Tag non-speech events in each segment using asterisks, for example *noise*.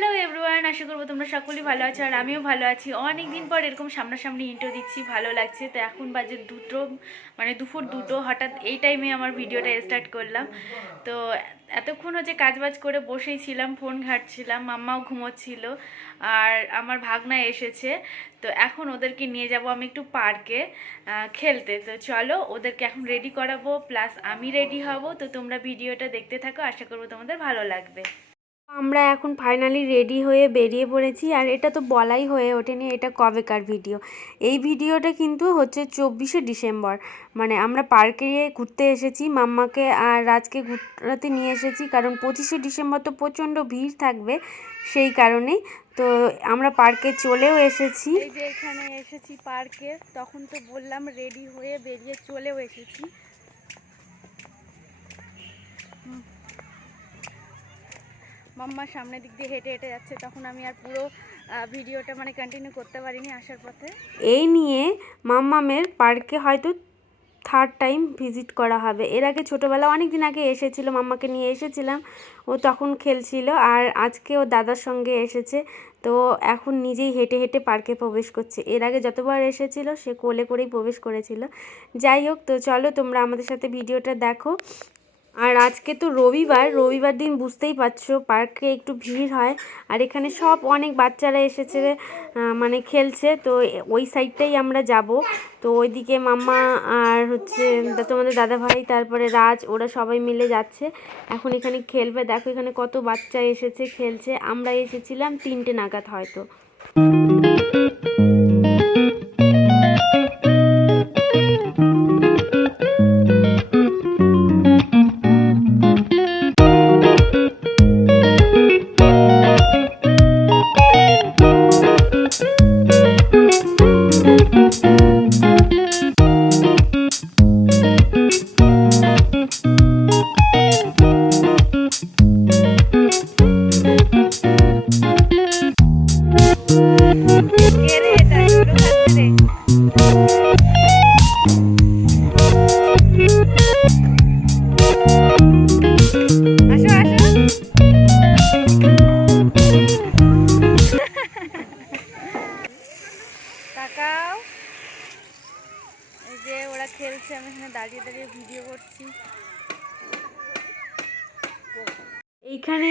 Hello everyone আশা করব তোমরা সকলেই ভালো আছো আর আমিও ভালো আছি। অনেক দিন পর এরকম সামনাসামনি ইন্টো দিচ্ছি, ভালো লাগছে। তো এখন বাজে দুটো মানে দুপুর দুটো, হঠাৎ এই টাইমে আমার ভিডিওটা স্টার্ট করলাম। তো এতক্ষণ হচ্ছে কাজবাজ করে বসেই ছিলাম, ফোন ঘাটছিলাম, মাম্মাও ঘুমোচ্ছিল আর আমার ভাগনা এসেছে। তো এখন ওদেরকে নিয়ে যাব আমি একটু পার্কে খেলতে। তো চলো ওদেরকে এখন রেডি করাবো প্লাস আমি রেডি হব। তো তোমরা ভিডিওটা দেখতে থাকো, আশা করব তোমাদের ভালো লাগবে। আমরা এখন ফাইনালি রেডি হয়ে বেরিয়ে পড়েছি আর এটা তো বলাই হয়ে ওঠেনি, এটা কবেকার ভিডিও এই ভিডিওটা কিন্তু হচ্ছে চব্বিশে ডিসেম্বর। মানে আমরা পার্কে ঘুরতে এসেছি, মাম্মাকে আর রাজকে ঘুরতে নিয়ে এসেছি, কারণ পঁচিশে ডিসেম্বর তো প্রচণ্ড ভিড় থাকবে সেই কারণেই। তো আমরা পার্কে চলেও এসেছি। এই যে এখানে এসেছি পার্কে তখন তো বললাম রেডি হয়ে বেরিয়ে চলেও এসেছি। মাম্মা সামনের দিক দিয়ে হেঁটে হেঁটে যাচ্ছে, তখন আমি আর পুরো ভিডিওটা মানে কন্টিনিউ করতে পারিনি আসার পথে। এই নিয়ে মাম্মামের পার্কে হয়তো থার্ড টাইম ভিজিট করা হবে। এর আগে ছোটোবেলা অনেক দিন আগে এসেছিল, মাম্মাকে নিয়ে এসেছিলাম। ও তখন খেলছিল আর আজকে ও দাদার সঙ্গে এসেছে। তো এখন নিজেই হেঁটে হেঁটে পার্কে প্রবেশ করছে। এর আগে যতবার এসেছিল, সে কোলে করেই প্রবেশ করেছিল। যাই হোক, তো চলো তোমরা আমাদের সাথে ভিডিওটা দেখো। আর আজকে তো রবিবার রবিবার দিন বুঝতেই পারছ, পার্কে একটু ভিড় হয়। আর এখানে সব অনেক বাচ্চারা এসেছে মানে খেলছে। তো ওই সাইডটাই আমরা যাব। তো ওইদিকে মাম্মা আর হচ্ছে তোমাদের দাদা ভাই তারপরে রাজ, ওরা সবাই মিলে যাচ্ছে। এখন এখানে খেলবে। দেখো এখানে কত বাচ্চা এসেছে, খেলছে। আমরা এসেছিলাম তিনটে নাগাদ হয়তো।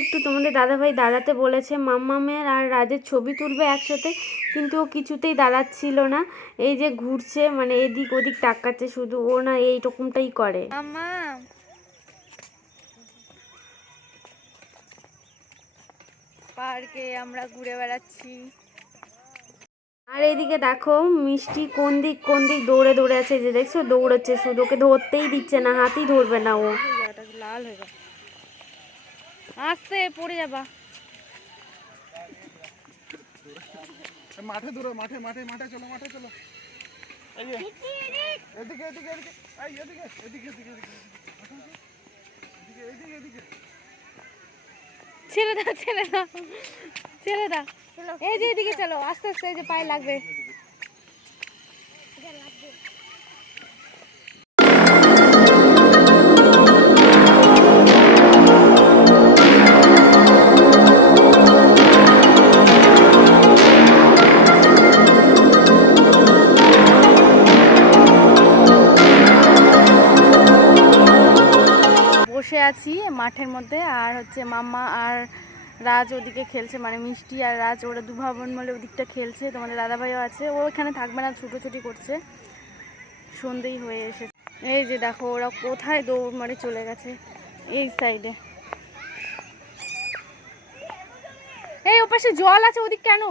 একটু তোমাদের দাদাভাই দাঁড়াতে বলেছে মাম্মামের আর রাজের ছবি তুলবে একসাথে? কিন্তু ও কিছুতেই দাঁড়াচ্ছিল না। এই যে ঘুরছে মানে এদিক ওদিক তাকাচ্ছে শুধু ও না এইরকমটাই করে। পার্কে আমরা ঘুরে বেড়াচ্ছি। আর এইদিকে দেখো মিষ্টি কোন দিক কোন দিক দৌড়ে দৌড়ে আছে যে দেখছ দৌড়াচ্ছে শুধু ওকে ধরতেই দিচ্ছে না হাতই ধরবে না ও। লাল হয়ে আস্তে পড়ে যাবা। মাঠে দূরে মাঠে মাঠে মাঠে চলো মাঠে চলো। এই যে, এদিকে এদিকে। এদিকে এই এদিকে এদিকে এদিকে এদিকে এদিকে এদিকে এদিকে ছেড়ে দাও ছেড়ে দাও ছেড়ে দাও। এই যে এদিকে চলো আস্তে আস্তে এই যে পায়ে লাগবে। বসে আছি মাঠের মধ্যে, আর হচ্ছে মাম্মা আর রাজ ওদিকে খেলছে মানে মিষ্টি আর রাজ ওরা দুভাবন বলে ওদিকটা খেলছে, তোমাদের দাদাভাইও আছে, ও এখানে থাকবে না, ছুটোছুটি করছে, সন্ধেই হয়ে এসেছে। এই যে দেখো, ওরা কোথায় দৌড় মারে চলে গেছে, এই সাইডে এই ওপাশে জল আছে ওদিক কেন?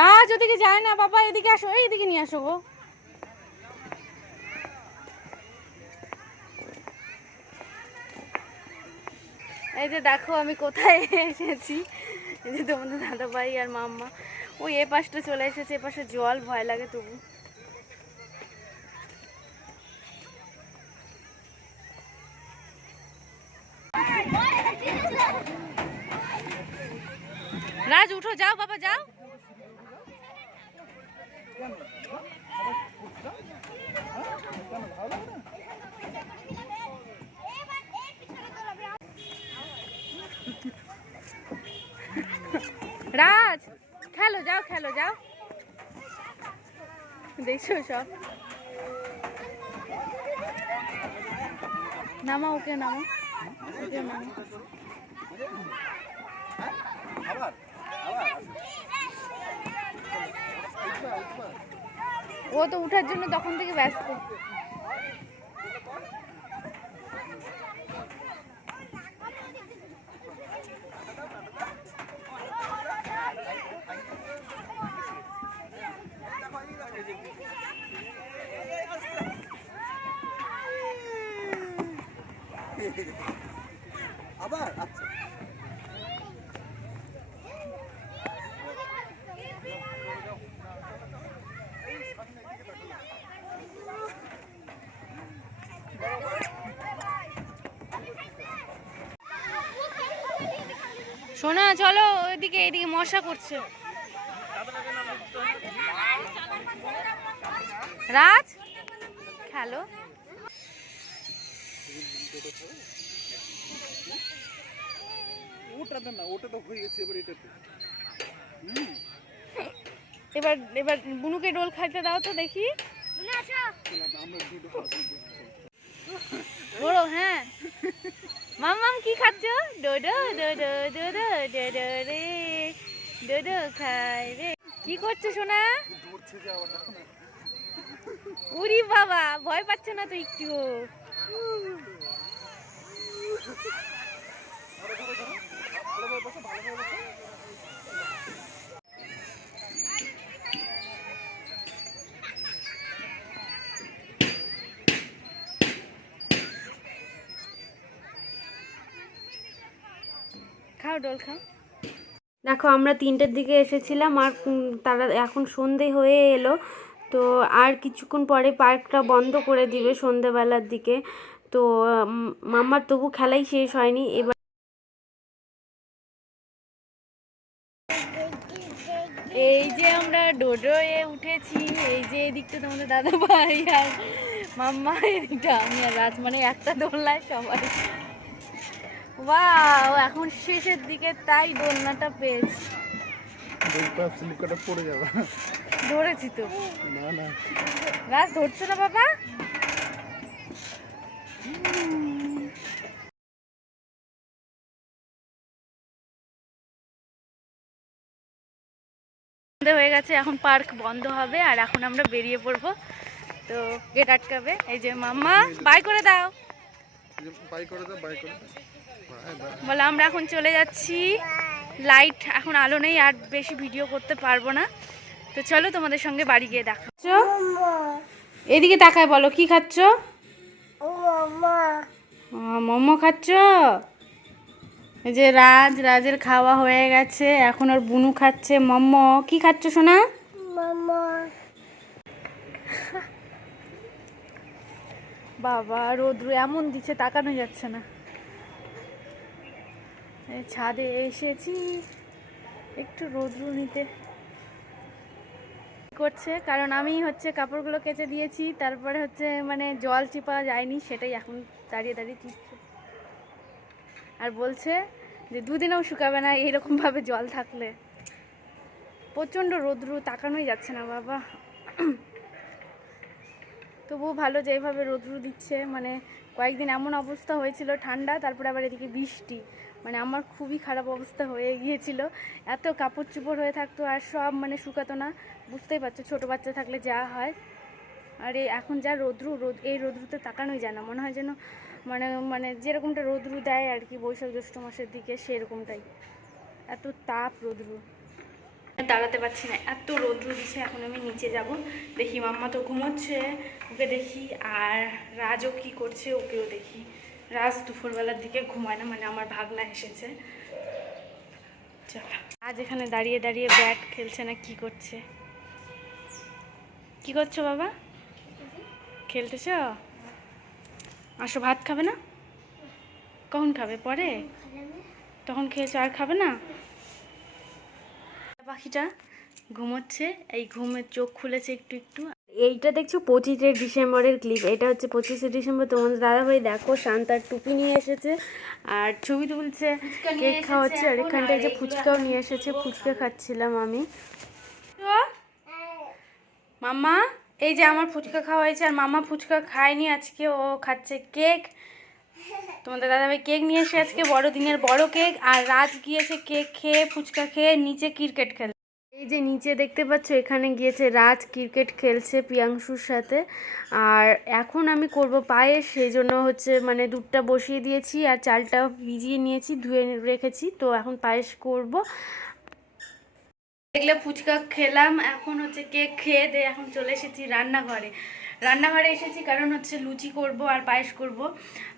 রাজ ওদিকে যায় না, বাবা এদিকে আসো, এই এদিকে নিয়ে আসো গো। এই যে দেখো আমি কোথায় এসেছি। এই যে তোমাদের দাদা ভাই আর মাম্মা। ওই এ পাশটা চলে এসেছে, এ পাশে জল ভয় লাগে তবু। রাজ, উঠো, যাও বাবা, যাও। রাজ, খেলো, যাও খেলো, যাও। দেখছ সব? নামা ওকে নামা ওকে নামা ও তো উঠার জন্য তখন থেকে ব্যস্ত। আবার আচ্ছা। সোনা চলো ওইদিকে এদিকে মশা করছে। রাজ? খেলো? ওটাতে না ওটা তো হয়ে গেছে এবার এটাতে। এবার এবার বুনুকে ডোল খাইতে দাও তো দেখি। বড় হ্যাঁ। মাম মাম কি খাচ্ছ? ডোডো ডোডো ডোডো ডোডো রে। ডোডো খাই রে। কি করছ সোনা? উরি বাবা ভয় পাচ্ছ না তো একটু ভালোভাবে বসো ভালোভাবে বসো দেখো, আমরা তিনটের দিকে এসেছিলাম আর তারা এখন সন্ধে হয়ে এলো। তো আর কিছুক্ষণ পরে পার্কটা বন্ধ করে দিবে সন্ধেবেলার দিকে। তো মাম্মার তবু খেলাই শেষ হয়নি এবার এই যে আমরা ডোডোয়ে উঠেছি এই যে এদিকটা তোমাদের দাদা ভাই আর মাম্মা এদিকটা আমি আর রাজ মানে একটা দোলনায় সবাই। ওয়াও এখন শেষের দিকে তাই দোলনাটা পেয়েছি। ধরেছি তো। না না। রাজ ধরছো না বাবা? হয়ে গেছে এখন পার্ক বন্ধ হবে আর এখন আমরা বেরিয়ে পড়ব। তো গেট আটকাবে। এই যে মাম্মা বাই করে দাও। বাই করে দাও বাই করে দাও। বাই বাই বলে আমরা এখন চলে যাচ্ছি। লাইট এখন আলো নেই আর বেশি ভিডিও করতে পারব না। তো চলো তোমাদের সঙ্গে বাড়ি গিয়ে দেখা। এদিকে তাকায় বলো কি খাচ্ছ? মোমো খাচ্ছ? এই যে রাজ রাজের খাওয়া হয়ে গেছে এখন ওর বুনু খাচ্ছে। মোমো কি খাচ্ছ সোনা? বাবা রোদ্র এমন দিচ্ছে তাকানো যাচ্ছে না। ছাদে এসেছি একটু রোদ্রু নিতে। করছে, কারণ আমি হচ্ছে কাপড়গুলো কেচে দিয়েছি, তারপরে হচ্ছে মানে জল চিপা যায়নি, সেটাই এখন দাঁড়িয়ে দাঁড়িয়ে চিপছে আর বলছে যে দুদিনেও শুকাবে না, এইরকমভাবে জল থাকলে। প্রচণ্ড রোদ্রু, তাকানোই যাচ্ছে না, বাবা। তবুও ভালো যে এভাবে রোদ্রু দিচ্ছে মানে কয়েকদিন এমন অবস্থা হয়েছিল ঠান্ডা, তারপরে আবার এদিকে বৃষ্টি। মানে আমার খুবই খারাপ অবস্থা হয়ে গিয়েছিল। এত কাপড় চুপড় হয়ে থাকতো আর সব মানে শুকাতো না। বুঝতেই পারছ, ছোটো বাচ্চা থাকলে যা হয়। আর এখন যা রোদ্রু, রোদ, এই রোদ্রুতে তাকানোই যায় না। মনে হয় যেন মানে মানে যেরকমটা রোদ্রু দেয় আর কি, বৈশাখ জ্যৈষ্ঠ মাসের দিকে সেরকমটাই। এত তাপ রোদ্রু। দাঁড়াতে পারছি না, এত রোদ্রু দিচ্ছে এখন আমি নিচে যাব। দেখি মাম্মা তো ঘুমোচ্ছে, ওকে দেখি, আর রাজও কি করছে, ওকেও দেখি। রাজ দুপুরবেলার দিকে ঘুমায় না মানে আমার ভাগনা এসেছে। আজ এখানে দাঁড়িয়ে দাঁড়িয়ে ব্যাট খেলছে না, কি করছে? কি করছ বাবা? খেলতেছ? আসো ভাত খাবে না? কখন খাবে? পরে? তখন খেয়েছো আর খাবে না? পাখিটা ঘুমোচ্ছে এই ঘুমের চোখ খুলেছে একটু একটু। এইটা দেখছ পঁচিশে ডিসেম্বরের ক্লিপ এটা হচ্ছে পঁচিশে ডিসেম্বর। তোমাদের দাদাভাই দেখো শান্তার টুপি নিয়ে এসেছে আর ছবি তুলছে কেক খাওয়াচ্ছে আর এখানটায় যে ফুচকাও নিয়ে এসেছে ফুচকা খাচ্ছিলাম আমি। মাম্মা, এই যে আমার ফুচকা খাওয়া হয়েছে আর মামা ফুচকা খায়নি, আজকে ও খাচ্ছে কেক। তোমাদের দাদাভাই কেক নিয়ে এসে আজকে বড়দিনের বড় কেক, আর রাত গিয়েছে কেক খেয়ে, ফুচকা খেয়ে নিচে ক্রিকেট খেলে এই যে নিচে দেখতে পাচ্ছ, এখানে গিয়েছে রাজ ক্রিকেট খেলছে প্রিয়াংশুর সাথে। আর এখন আমি করব পায়েস, সেই জন্য হচ্ছে মানে দুধটা বসিয়ে দিয়েছি আর চালটা ভিজিয়ে নিয়েছি, ধুয়ে রেখেছি। তো এখন পায়েস করব। দেখলে ফুচকা খেলাম, এখন হচ্ছে কেক খেয়ে দিয়ে এখন চলে এসেছি রান্নাঘরে। রান্নাঘরে এসেছি কারণ হচ্ছে লুচি করব আর পায়েস করব।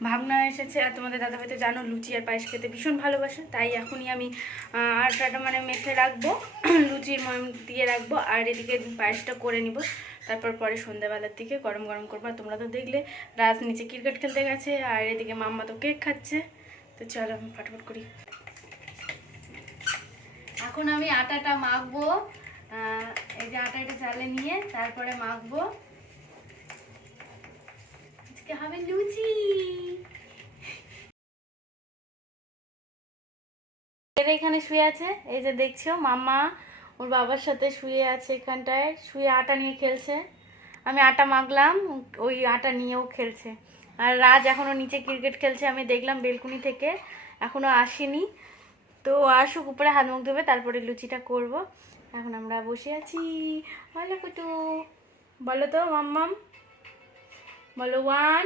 ভাবনা এসেছে, আর তোমাদের দাদাভাই তো জানো লুচি আর পায়েস খেতে ভীষণ ভালোবাসে, তাই এখনই আমি আটাটা মানে মেখে রাখব *clears throat* লুচির ময়ম দিয়ে রাখব, আর এদিকে পায়েসটা করে নিব। তারপর পরে সন্ধ্যাবেলার দিকে গরম গরম করব, আর তোমরা তো দেখলে রাজ নিচে ক্রিকেট খেলতে গেছে, আর এদিকে মাম্মা তো কেক খাচ্ছে। তো চলো, আমি ফটাফট করি। এখন আমি আটাটা মাখবো এই যে আটাটা চালে নিয়ে তারপরে মাখবো। আজকে হবে লুচি। এখানে শুয়ে আছে, এই যে দেখছ মামা ওর বাবার সাথে শুয়ে আছে এখানটায়, শুয়ে আটা নিয়ে খেলছে। আমি আটা মাখলাম, ওই আটা নিয়েও খেলছে। আর রাজ এখনও নিচে ক্রিকেট খেলছে, আমি দেখলাম বেলকুনি থেকে, এখনও আসেনি। তো আসুক উপরে হাত মুখ ধোবে, তারপরে লুচিটা করব। এখন আমরা বসে আছি। বলো কুটু বলো তো মাম্মাম বলো, ওয়ান,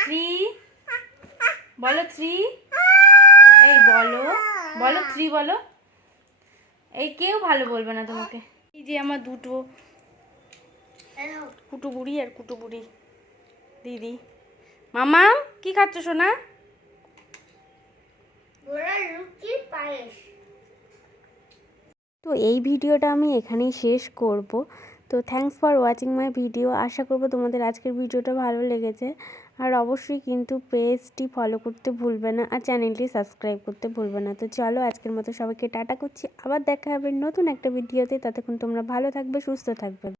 থ্রি, বলো, থ্রি। এই বলো বলো, থ্রি বলো। এই কেউ ভালো বলবে না তোমাকে। এই যে আমার দুটো। কুটু বুড়ি আর কুটু বুড়ি দিদি মামা, কি খাচ্ছ সোনা? তো এই ভিডিওটা আমি এখানেই শেষ করব। তো thanks for watching my video আশা করব তোমাদের আজকের ভিডিওটা ভালো লেগেছে। আর অবশ্যই কিন্তু পেজটি ফলো করতে ভুলবে না আর চ্যানেলটি সাবস্ক্রাইব করতে ভুলবে না। তো চলো আজকের মতো সবাইকে টাটা করছি। আবার দেখা হবে নতুন একটা ভিডিওতে ততক্ষণ তোমরা ভালো থাকবে, সুস্থ থাকবে।